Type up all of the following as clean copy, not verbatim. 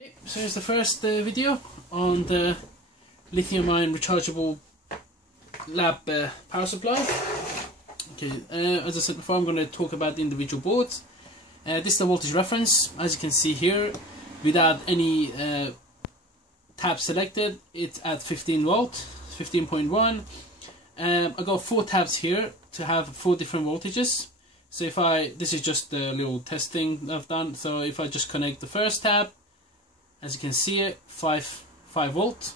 So here's the first video on the lithium-ion rechargeable lab power supply. Okay, as I said before, I'm going to talk about the individual boards. This is the voltage reference. As you can see here, without any tab selected, it's at 15 volt, 15.1. I got 4 tabs here to have 4 different voltages. So if this is just a little test thing I've done. So if I just connect the first tab, as you can see it, 5 volt.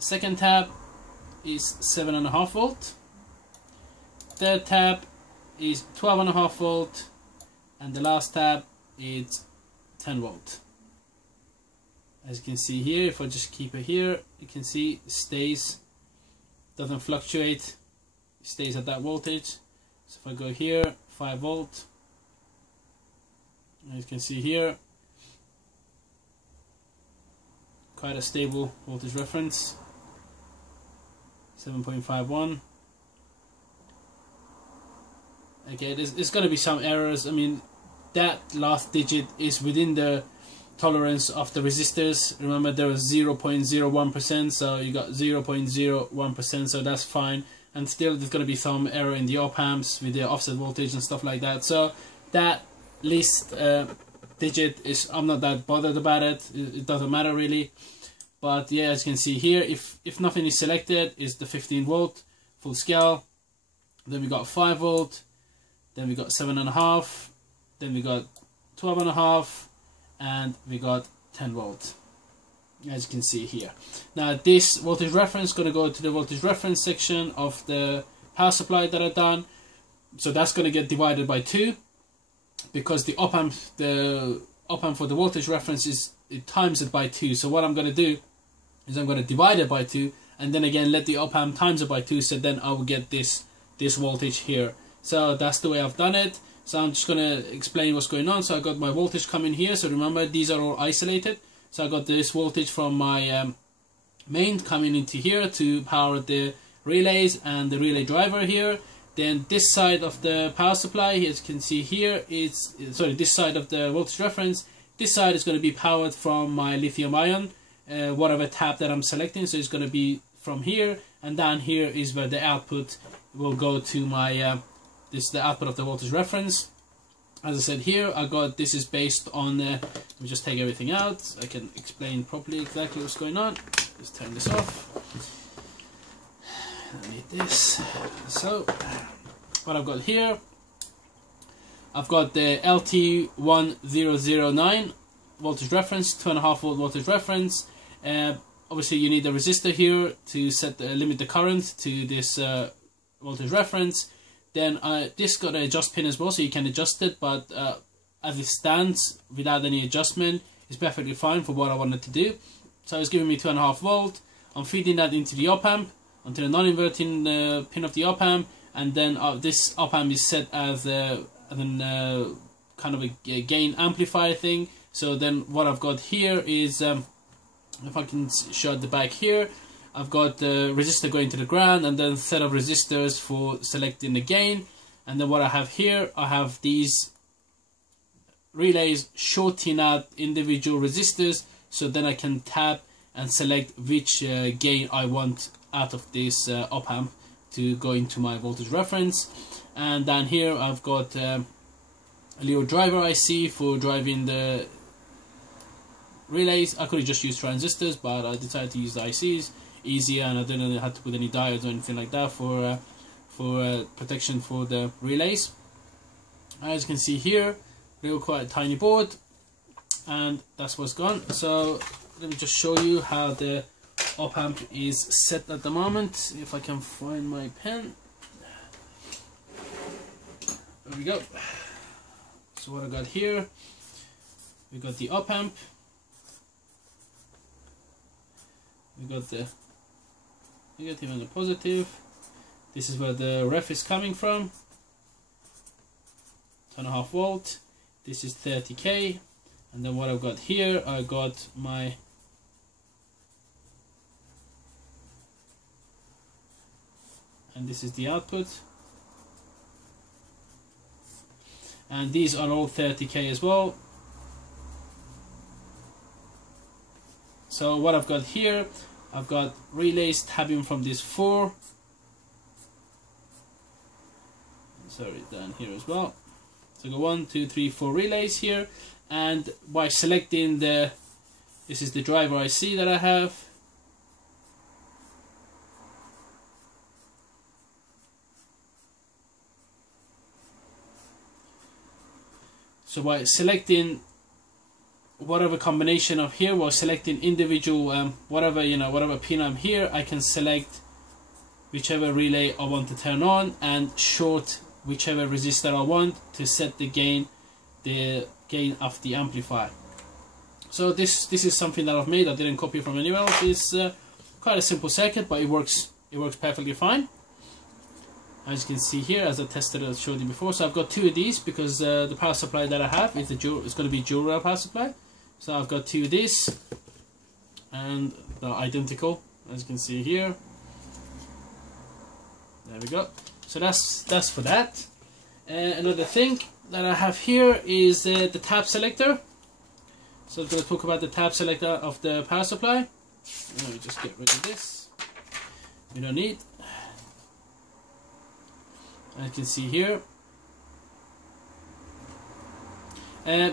Second tab is 7.5 volt. Third tab is 12.5 volt, and the last tab is 10 volt. As you can see here, if I just keep it here, you can see it stays, doesn't fluctuate, it stays at that voltage. So if I go here, 5 volt, as you can see here, quite a stable voltage reference, 7.51. Okay, there's going to be some errors. I mean, that last digit is within the tolerance of the resistors. Remember, there was 0.01%, so you got 0.01%, so that's fine. And still, there's going to be some error in the op amps with the offset voltage and stuff like that. So that least digit is, I'm not that bothered about it. It doesn't matter really. But yeah, as you can see here, if nothing is selected, is the 15 volt full scale. Then we got 5 volt. Then we got 7.5. Then we got 12.5, and we got 10 volt. As you can see here. Now this voltage reference is going to go to the voltage reference section of the power supply that I've done. So that's going to get divided by 2, because the op amp for the voltage reference it times it by 2. So what I'm going to do is I'm going to divide it by 2, and then again let the op amp times it by 2. So then I will get this voltage here. So that's the way I've done it. So I'm just going to explain what's going on. So I got my voltage coming here. So remember, these are all isolated. So I got this voltage from my main coming into here to power the relays and the relay driver here. Then this side of the power supply, as you can see here, this side of the voltage reference, this side is going to be powered from my lithium ion, whatever tab that I'm selecting. So it's going to be from here, and down here is where the output will go to my this is the output of the voltage reference. As I said here, this is based on, let me just take everything out, so I can explain properly exactly what's going on. Just turn this off. I need this. So, what I've got here, I've got the LT1009 voltage reference, 2.5 volt voltage reference. Obviously you need a resistor here to limit the current to this voltage reference. Then this got an adjust pin as well, so you can adjust it, but as it stands without any adjustment, it's perfectly fine for what I wanted to do. So it's giving me 2.5 volt. I'm feeding that into the op amp, onto the non-inverting pin of the op amp, and then this op amp is set as kind of a gain amplifier thing. So then what I've got here is, if I can show at the back here, I've got the resistor going to the ground, and then a set of resistors for selecting the gain. And then what I have here, I have these relays shorting out individual resistors, so then I can tap and select which gain I want out of this op amp to go into my voltage reference. And down here I've got a little driver IC for driving the relays. I could have just used transistors, but I decided to use the ICs. Easier, and I didn't have to put any diodes or anything like that for protection for the relays. As you can see here, real quite tiny board, and that's what's gone. So let me just show you how the op amp is set at the moment. If I can find my pen. There we go. So what I got here, we got the op amp, we got the negative and the positive. This is where the ref is coming from, 2.5 volt. This is 30k, and then what I've got here, I got my and this is the output. and these are all 30k as well. So what I've got here, I've got relays tabbing from this 4. Sorry, down here as well. So go 1, 2, 3, 4 relays here, and by selecting this is the driver IC that I have. So by selecting whatever combination of here, while selecting individual whatever pin I'm here, I can select whichever relay I want to turn on and short whichever resistor I want to set the gain of the amplifier. So this is something that I've made. I didn't copy from anywhere else. It's quite a simple circuit, but it works perfectly fine. As you can see here, as I tested it, I showed you before. So I've got 2 of these because the power supply that I have is it's going to be dual rail power supply. So I've got 2 of these, and they're identical, as you can see here. There we go. So that's for that. Another thing that I have here is the tab selector. So I'm going to talk about the tab selector of the power supply. Let me just get rid of this. We don't need. As you can see here.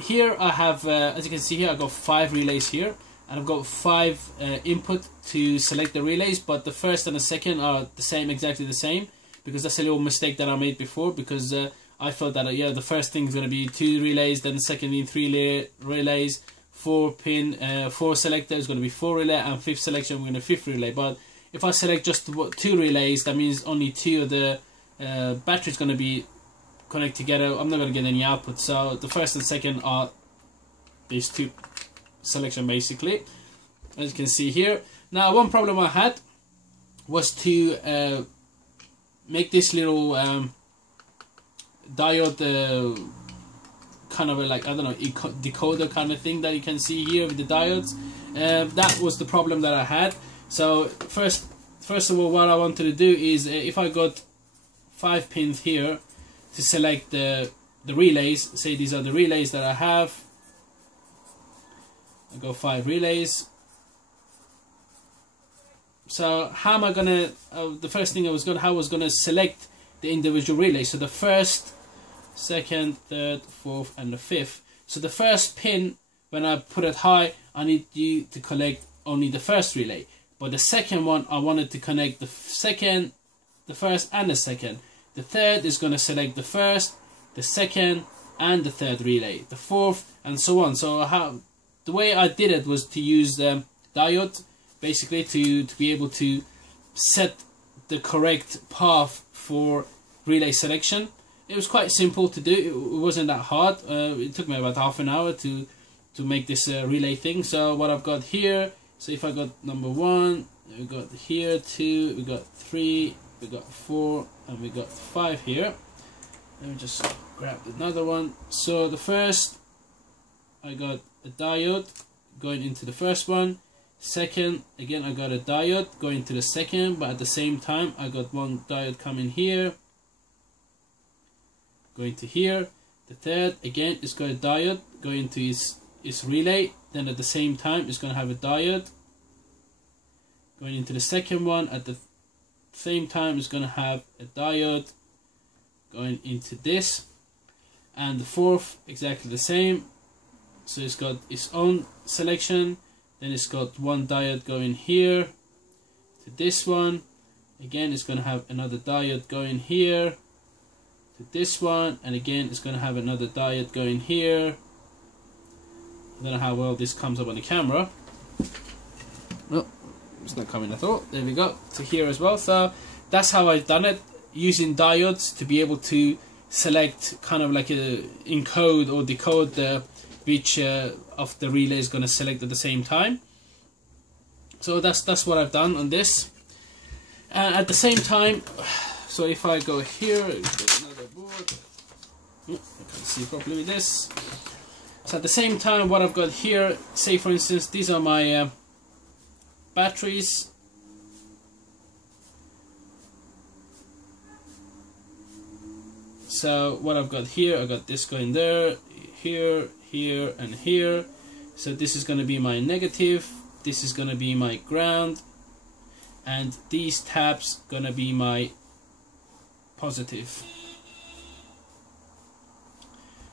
Here I have, as you can see here, I've got 5 relays here, and I've got 5 input to select the relays, but the first and the second are the same, exactly the same, because that's a little mistake that I made before, because I thought that yeah, the first thing is going to be 2 relays, then the second in 3 relays, 4 selector is going to be 4 relay, and 5th selection we're going to 5th relay. But if I select just 2 relays, that means only 2 of the battery is going to be connect together. I'm not going to get any output, so the first and second are these 2 selection basically, as you can see here. Now one problem I had was to make this little diode kind of like, I don't know, decoder kind of thing that you can see here with the diodes. That was the problem that I had. So first of all, what I wanted to do is if I got 5 pins here to select the relays, say these are the relays that I have. I got 5 relays. So how am I gonna? The first thing I was gonna select the individual relays. So the first, second, third, fourth, and the 5th. So the first pin, when I put it high, I need you to collect only the first relay. But the second one, I wanted to connect the second, the first, and the second. The third is going to select the first, the second, and the third relay. The 4th, and so on. So the way I did it was to use diode, basically to be able to set the correct path for relay selection. It was quite simple to do. It wasn't that hard. It took me about half an hour to make this relay thing. So what I've got here, so if I got number 1, we got here 2, we got 3, we got 4, and we got 5 here. Let me just grab another one. So the first, I got a diode going into the first one. Second, again I got a diode going to the second, but at the same time I got one diode coming here, going to here. The third, again, is got a diode going to its relay. Then at the same time it's going to have a diode going into the second one. At the same time it's going to have a diode going into this, and the 4th exactly the same. So it's got its own selection. Then it's got one diode going here to this one. Again, it's going to have another diode going here to this one, and again it's going to have another diode going here. I don't know how well this comes up on the camera. No, it's not coming at all. There we go, to here as well. So that's how I've done it, using diodes to be able to select, kind of like a encode or decode which of the relay is going to select at the same time. So that's what I've done on this. And at the same time, so if I go here, another board, I can't see properly with this. So at the same time, what I've got here, say for instance, these are my batteries. So what I've got here, I got this going there, here, here, and here. So this is going to be my negative this is gonna be my ground, and these tabs gonna be my positive.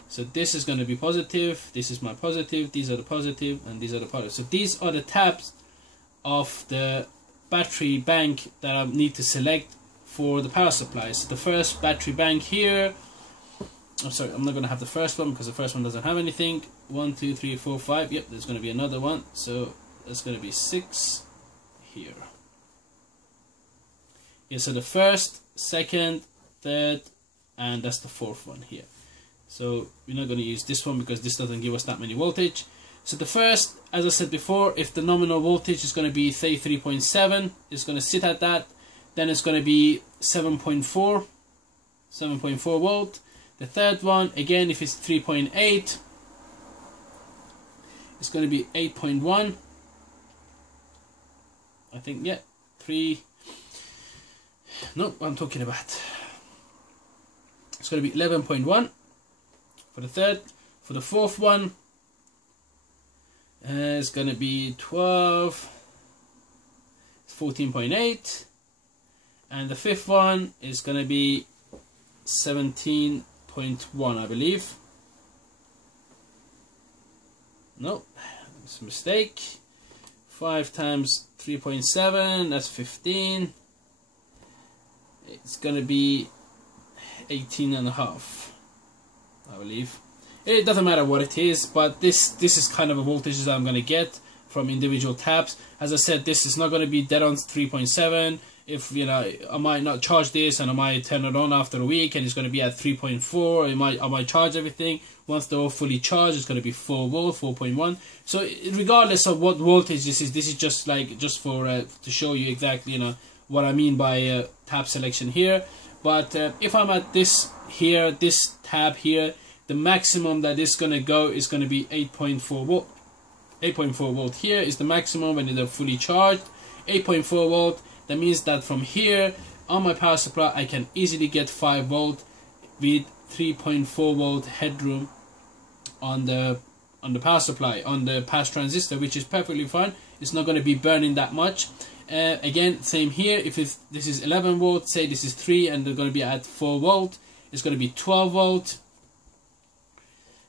So this is going to be positive, this is my positive, these are the positive, and these are the positive. So these are the tabs of the battery bank that I need to select for the power supply. So the first battery bank here, I'm sorry, I'm not going to have the first one because the first one doesn't have anything. 1, 2, 3, 4, 5, yep, there's going to be another one. So there's going to be 6 here. Yeah, so the first, second, third, and that's the fourth one here. So we're not going to use this one because this doesn't give us that many voltage. So the first, as I said before, if the nominal voltage is going to be say 3.7, it's going to sit at that. Then it's going to be 7.4 volt. The third one, again, if it's 3.8, it's going to be 8.1. I think, yeah, 3. No, what I'm talking about. It's going to be 11.1 for the third. For the fourth one, it's going to be 12. It's 14.8. And the fifth one is going to be 17.1, I believe. No, it's a mistake. 5 times 3.7, that's 15. It's going to be 18.5, I believe. It doesn't matter what it is, but this is kind of a voltage that I'm going to get from individual taps. As I said, this is not going to be dead on 3.7. If, you know, I might not charge this and I might turn it on after a week and it's going to be at 3.4. I might charge everything. Once they're all fully charged, it's going to be 4 volt, 4.1. So regardless of what voltage this is just like, just for to show you exactly, you know, what I mean by tab selection here. But if I'm at this here, this tab here, the maximum that is going to go is going to be 8.4 volt. 8.4 volt here is the maximum when they're fully charged. 8.4 volt, that means that from here on my power supply I can easily get 5 volt with 3.4 volt headroom on the power supply, on the pass transistor, which is perfectly fine. It's not going to be burning that much. Again, same here. If this is 11 volt, say this is 3 and they're going to be at 4 volt, it's going to be 12 volt.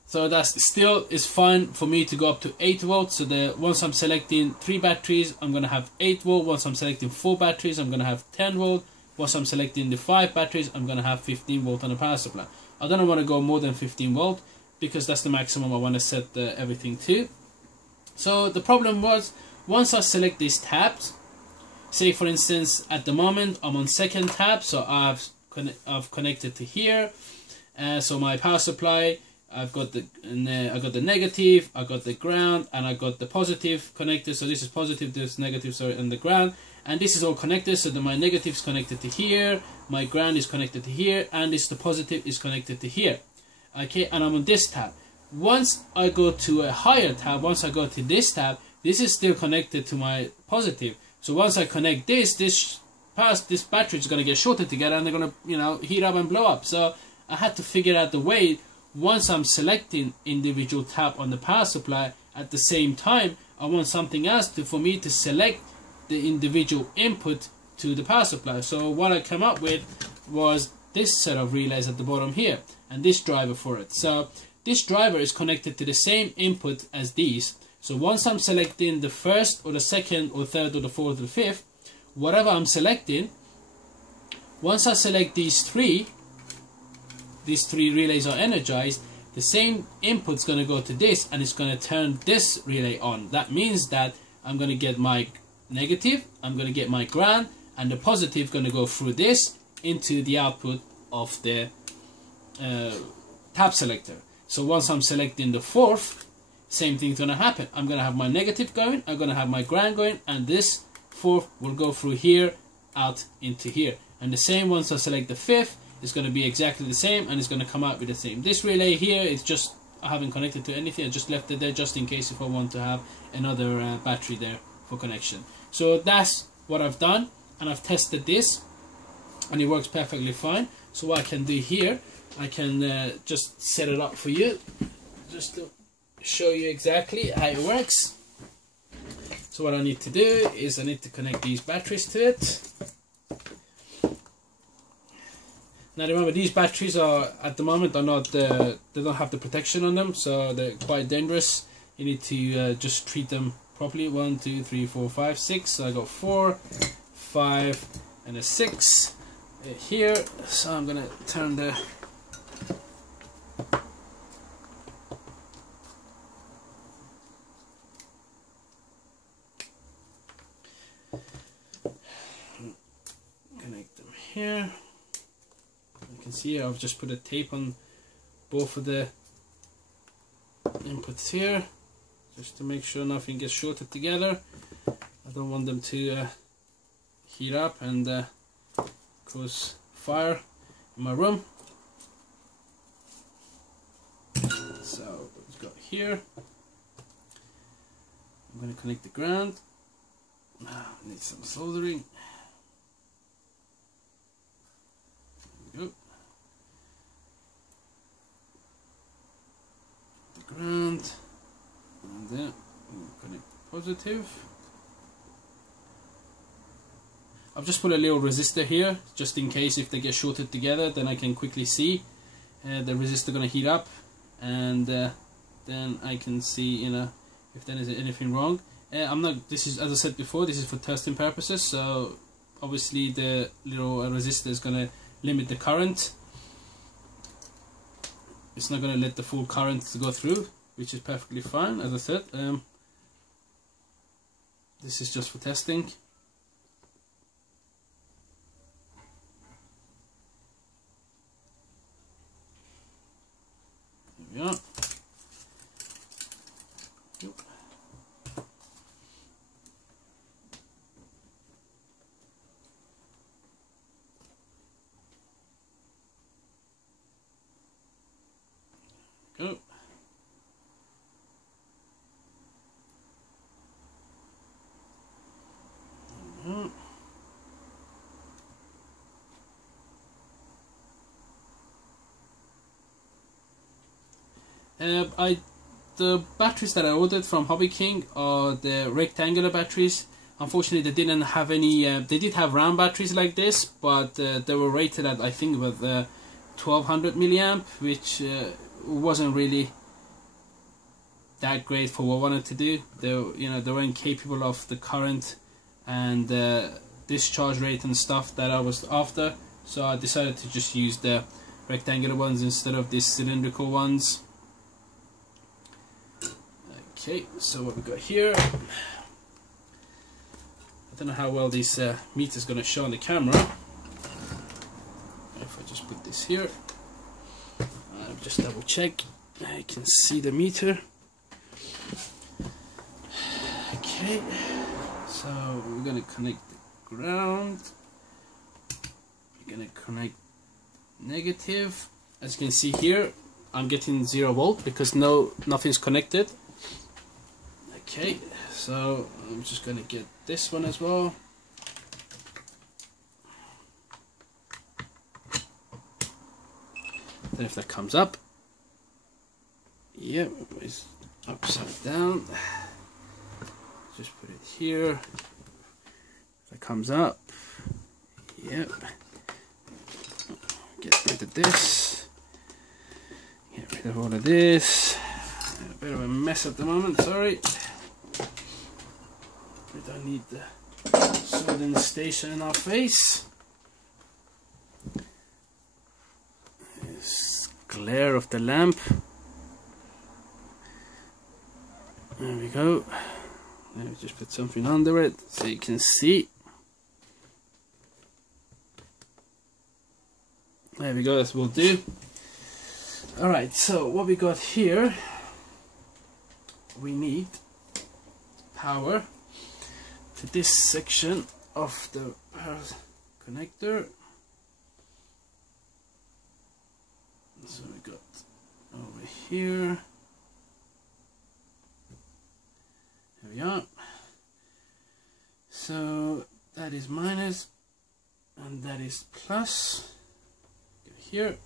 So that's still is fine for me to go up to 8 volts. So once I'm selecting 3 batteries, I'm going to have 8 volt. Once I'm selecting 4 batteries, I'm going to have 10 volt. Once I'm selecting the 5 batteries, I'm going to have 15 volt on the power supply. I don't want to go more than 15 volt because that's the maximum I want to set everything to. So the problem was, once I select these tabs, say for instance at the moment I'm on second tab, so I've connected to here. So my power supply, I've got the negative, I got the ground, and I got the positive connected. So this is positive, this is negative, sorry, and the ground, and this is all connected. So my negative is connected to here, my ground is connected to here, and the positive is connected to here. Okay, and I'm on this tab. Once I go to a higher tab, once I go to this tab, this is still connected to my positive. So once I connect this battery is going to get shorted together, and they're going to, you know, heat up and blow up. So I had to figure out the way. Once I'm selecting individual tab on the power supply, at the same time I want something else for me to select the individual input to the power supply. So what I came up with was this set of relays at the bottom here, and this driver for it. So this driver is connected to the same input as these. So once I'm selecting the first or the second or third or the fourth or the fifth, whatever I'm selecting, once I select these three relays are energized, the same input's going to go to this, and it's going to turn this relay on. That means that I'm going to get my negative, I'm going to get my ground, and the positive going to go through this into the output of the tab selector. So once I'm selecting the fourth, same thing's going to happen. I'm going to have my negative going, I'm going to have my ground going, and this fourth will go through here out into here. And the same once I select the fifth, it's going to be exactly the same, and it's going to come out with the same. This relay here, it's just, I haven't connected to anything, I just left it there just in case if I want to have another battery there for connection. So that's what I've done, and I've tested this and it works perfectly fine. So what I can do here, I can just set it up for you just to show you exactly how it works. So what I need to do is I need to connect these batteries to it. Now remember, these batteries are at the moment are not they don't have the protection on them, so they're quite dangerous. You need to just treat them properly. 1, 2, 3, 4, 5, 6. So I got 4, 5, and a 6 here. So I'm gonna turn the connect them here. You can see I've just put a tape on both of the inputs here, just to make sure nothing gets shorted together. I don't want them to heat up and cause fire in my room. So we've got here. I'm going to connect the ground. Need some soldering. There we go. The ground, and then we'll connect the positive. I've just put a little resistor here, just in case if they get shorted together, then I can quickly see the resistor going to heat up, and then I can see, you know, if there is anything wrong. I'm not. This is, as I said before, this is for testing purposes. So obviously the little resistor is going to limit the current. It's not going to let the full current to go through, which is perfectly fine. As I said, this is just for testing. There we are. Yep. Go. The batteries that I ordered from Hobby King are the rectangular batteries. Unfortunately, they didn't have any. They did have round batteries like this, but they were rated at, I think, with 1200 milliamp, which wasn't really that great for what I wanted to do. They, you know, they weren't capable of the current and discharge rate and stuff that I was after. So I decided to just use the rectangular ones instead of these cylindrical ones. Okay, so what we got here, I don't know how well this meter is going to show on the camera. If I just put this here, just double check, I can see the meter. Okay, so we're going to connect the ground, we're going to connect negative. As you can see here, I'm getting 0 volt because nothing's connected. Okay, so I'm just going to get this one as well. Then if that comes up, yep, it's upside down. Just put it here. If that comes up, yep. Get rid of this. Get rid of all of this. A bit of a mess at the moment, sorry. We don't need the soldering station in our face. This glare of the lamp. There we go. Let me just put something under it so you can see. There we go, that will do. Alright, so what we got here, we need power to this section of the power connector. So we got over here. There we are. So that is minus and that is plus. Go here.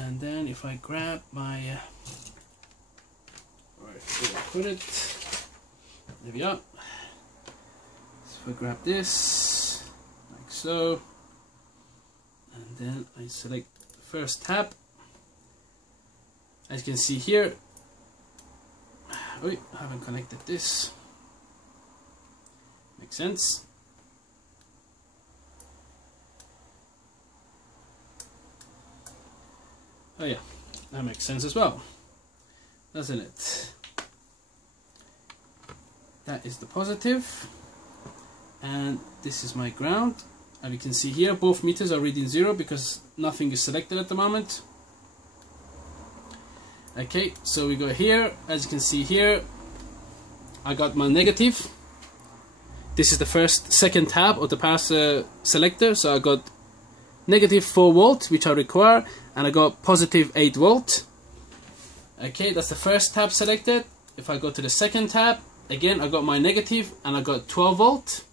And then if I grab my where I put it, There we are. So if I grab this like so, and then I select the first tab. As you can see here, oh, I haven't connected this. Makes sense. Oh yeah, that makes sense as well, doesn't it? That is the positive, and this is my ground. And you can see here, both meters are reading 0 because nothing is selected at the moment. Okay, so we go here. As you can see here, I got my negative. This is the second tab of the power selector. So I got negative 4 volt, which I require, and I got positive 8 volt. Okay, that's the first tab selected. If I go to the second tab, again I got my negative and I got 12 volt.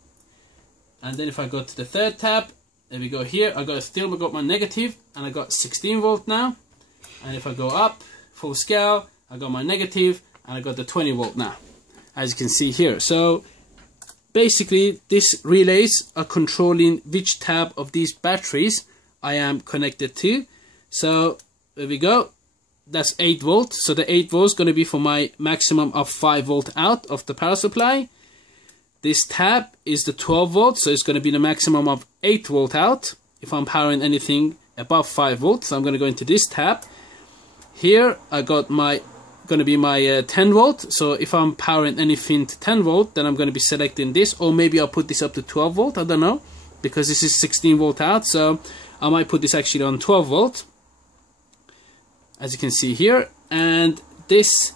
And then if I go to the third tab, there we go here, I still got my negative and I got 16 volt now. And if I go up full scale, I got my negative and I got the 20 volt now, as you can see here. So basically these relays are controlling which tab of these batteries I am connected to. So there we go, that's 8 volt. So the 8 volt is going to be for my maximum of 5 volt out of the power supply. This tab is the 12 volt, so it's going to be the maximum of 8 volt out if I'm powering anything above 5 volts. So I'm going to go into this tab. Here I got my going to be my 10 volt, so if I'm powering anything to 10 volt, then I'm going to be selecting this, or maybe I'll put this up to 12 volt, I don't know, because this is 16 volt out, so I might put this actually on 12 volt, as you can see here. And this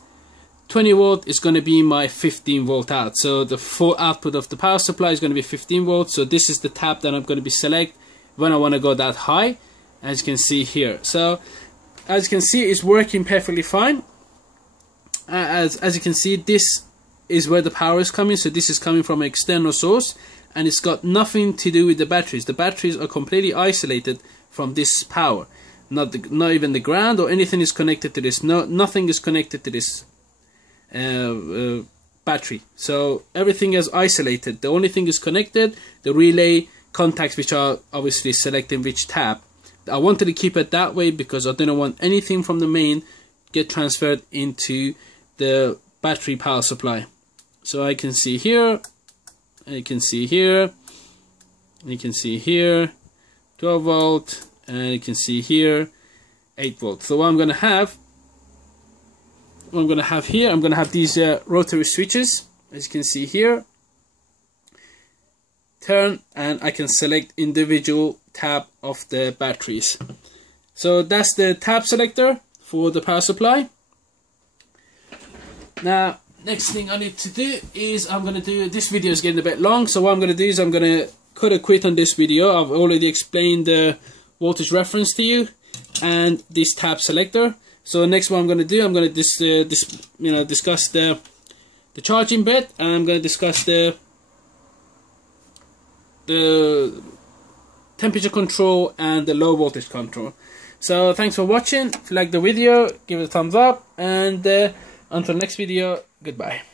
20 volt is going to be my 15 volt out, so the full output of the power supply is going to be 15 volts. So this is the tab that I'm going to be select when I want to go that high, as you can see here. So as you can see, it's working perfectly fine. As you can see, this is where the power is coming, so this is coming from an external source, and it's got nothing to do with the batteries. The batteries are completely isolated from this power. Not even the ground or anything is connected to this. Nothing is connected to this battery. So everything is isolated. The only thing is connected, the relay contacts, which are obviously selecting which tab. I wanted to keep it that way because I didn't want anything from the main get transferred into the battery power supply. So I can see here, you can see here, you can see here 12 volt, and you can see here 8 volt. So what I'm going to have here, I'm going to have these rotary switches, as you can see here, turn, and I can select individual tab of the batteries. So that's the tab selector for the power supply. Now next thing I need to do is this video is getting a bit long, so what I'm going to do is I'm going to cut a quit on this video. I've already explained the voltage reference to you and this tab selector. So next what I'm going to do, I'm going to discuss the charging bit, and I'm going to discuss the temperature control and the low voltage control. So thanks for watching. If you like the video, give it a thumbs up, and until next video, goodbye.